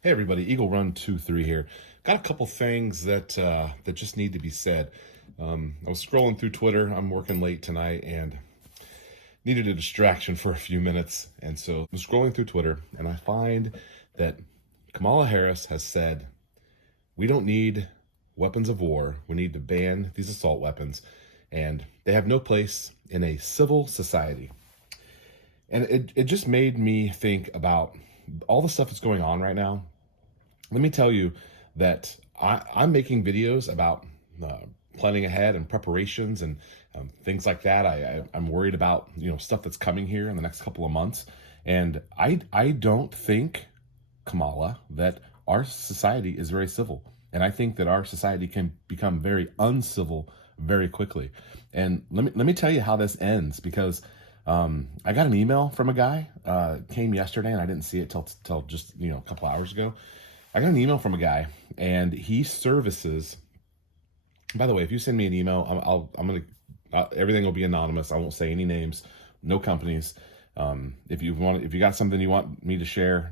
Hey everybody, Eagle Run 23 here. Got a couple things that just need to be said. I was scrolling through Twitter. I'm working late tonight and needed a distraction for a few minutes. And so I'm scrolling through Twitter and I find that Kamala Harris has said, we don't need weapons of war. We need to ban these assault weapons. And they have no place in a civil society. And it just made me think about all the stuff that's going on right now. Let me tell you that I'm making videos about planning ahead and preparations and things like that. I'm worried about stuff that's coming here in the next couple of months, and I don't think, Kamala, that our society is very civil, and I think that our society can become very uncivil very quickly. And let me tell you how this ends, because I got an email from a guy, came yesterday, and I didn't see it till just a couple hours ago. I got an email from a guy, and he services. By the way, if you send me an email, I'm gonna everything will be anonymous. I won't say any names, no companies. If you got something you want me to share,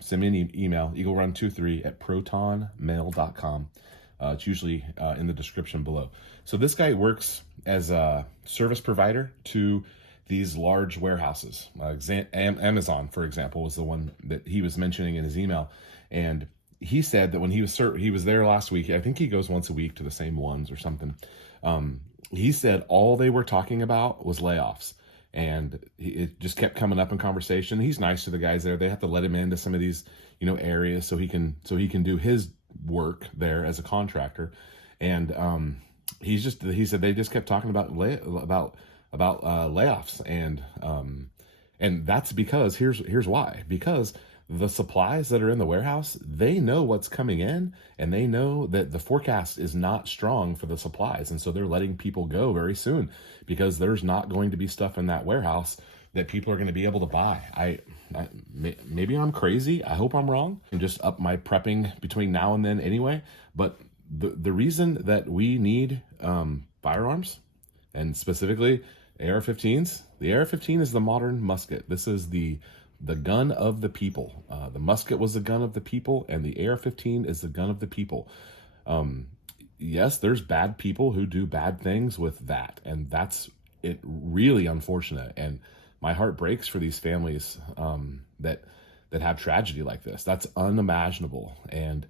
send me an email, eaglerun23@protonmail.com. It's usually in the description below. So this guy works as a service provider to these large warehouses. Amazon, for example, was the one that he was mentioning in his email. And he said that when he was there last week, I think he goes once a week to the same ones or something. He said all they were talking about was layoffs. And it just kept coming up in conversation. He's nice to the guys there. They have to let him into some of these, areas so he can do his work there as a contractor. And he said they just kept talking about layoffs, and that's because here's why. Because the supplies that are in the warehouse, they know what's coming in, and they know that the forecast is not strong for the supplies, and so they're letting people go very soon because there's not going to be stuff in that warehouse that people are going to be able to buy. Maybe I'm crazy. I hope I'm wrong. I'm just up my prepping between now and then anyway. But the reason that we need firearms, and specifically AR-15s, the AR-15 is the modern musket. This is the gun of the people. The musket was the gun of the people, and the AR-15 is the gun of the people. Yes, there's bad people who do bad things with that, and that's it. Really unfortunate, and my heart breaks for these families that have tragedy like this. That's unimaginable, and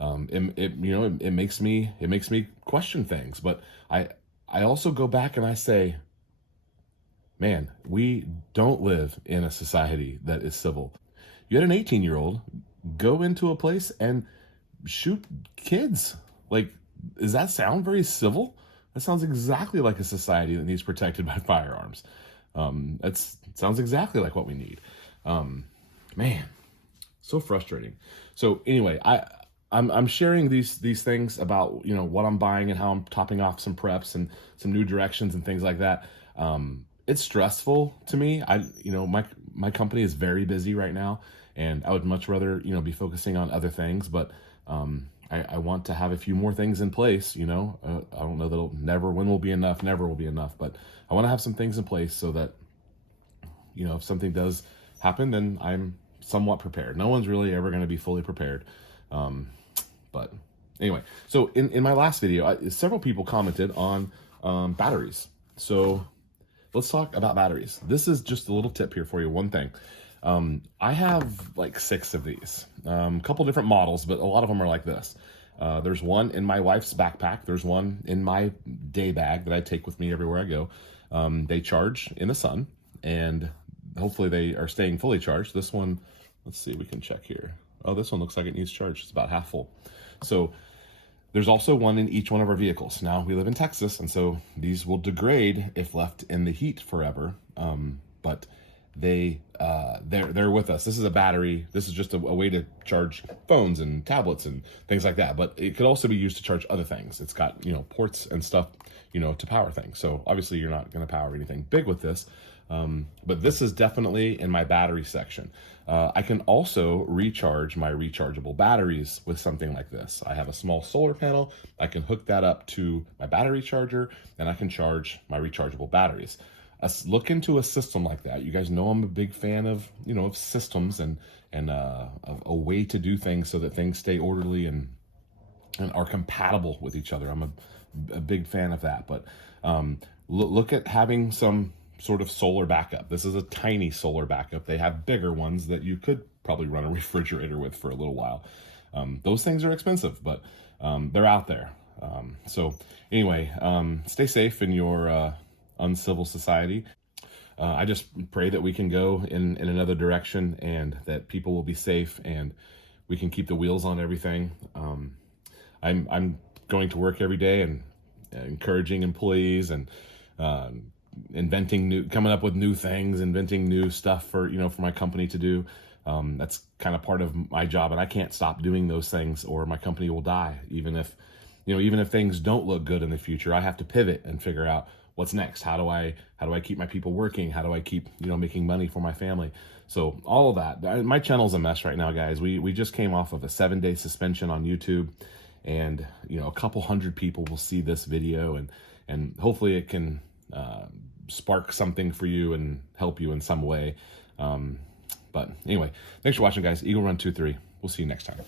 it makes me question things. But I also go back and I say, man, we don't live in a society that is civil. You had an 18-year-old go into a place and shoot kids. Like, does that sound very civil? That sounds exactly like a society that needs protected by firearms. That sounds exactly like what we need. Man, so frustrating. So anyway, I'm sharing these things about what I'm buying and how I'm topping off some preps and some new directions and things like that. It's stressful to me. My company is very busy right now, and I would much rather be focusing on other things. But I want to have a few more things in place. I don't know that when will be enough. Never will be enough. But I want to have some things in place so that if something does happen, then I'm somewhat prepared. No one's really ever going to be fully prepared. But anyway, so in my last video, several people commented on batteries. So let's talk about batteries. This is just a little tip here for you. One thing, I have like 6 of these, a couple different models, but a lot of them are like this. There's one in my wife's backpack. There's one in my day bag that I take with me everywhere I go. They charge in the sun, and hopefully they are staying fully charged. This one, let's see, we can check here. Oh, this one looks like it needs charge. It's about half full. So there's also one in each one of our vehicles. Now, we live in Texas, and so these will degrade if left in the heat forever. But they're with us. This is a battery. This is just a way to charge phones and tablets and things like that. But it could also be used to charge other things. It's got ports and stuff to power things. So obviously you're not going to power anything big with this. But this is definitely in my battery section. I can also recharge my rechargeable batteries with something like this. I have a small solar panel. I can hook that up to my battery charger, and I can charge my rechargeable batteries. Look into a system like that. You guys know I'm a big fan of, of systems and a way to do things so that things stay orderly and are compatible with each other. I'm a big fan of that. But look at having some sort of solar backup. This is a tiny solar backup. They have bigger ones that you could probably run a refrigerator with for a little while. Those things are expensive, but they're out there. So anyway, stay safe in your uncivil society. I just pray that we can go in another direction, and that people will be safe, and we can keep the wheels on everything. I'm going to work every day and encouraging employees and coming up with new things, inventing new stuff for my company to do. That's kind of part of my job, and I can't stop doing those things or my company will die. Even if things don't look good in the future, I have to pivot and figure out what's next. How do I keep my people working? How do I keep making money for my family? So all of that. My channel's a mess right now, guys. We just came off of a 7-day suspension on YouTube, and a couple hundred people will see this video, and hopefully it can spark something for you and help you in some way. But anyway, thanks for watching, guys. Eagle Run 23. We'll see you next time.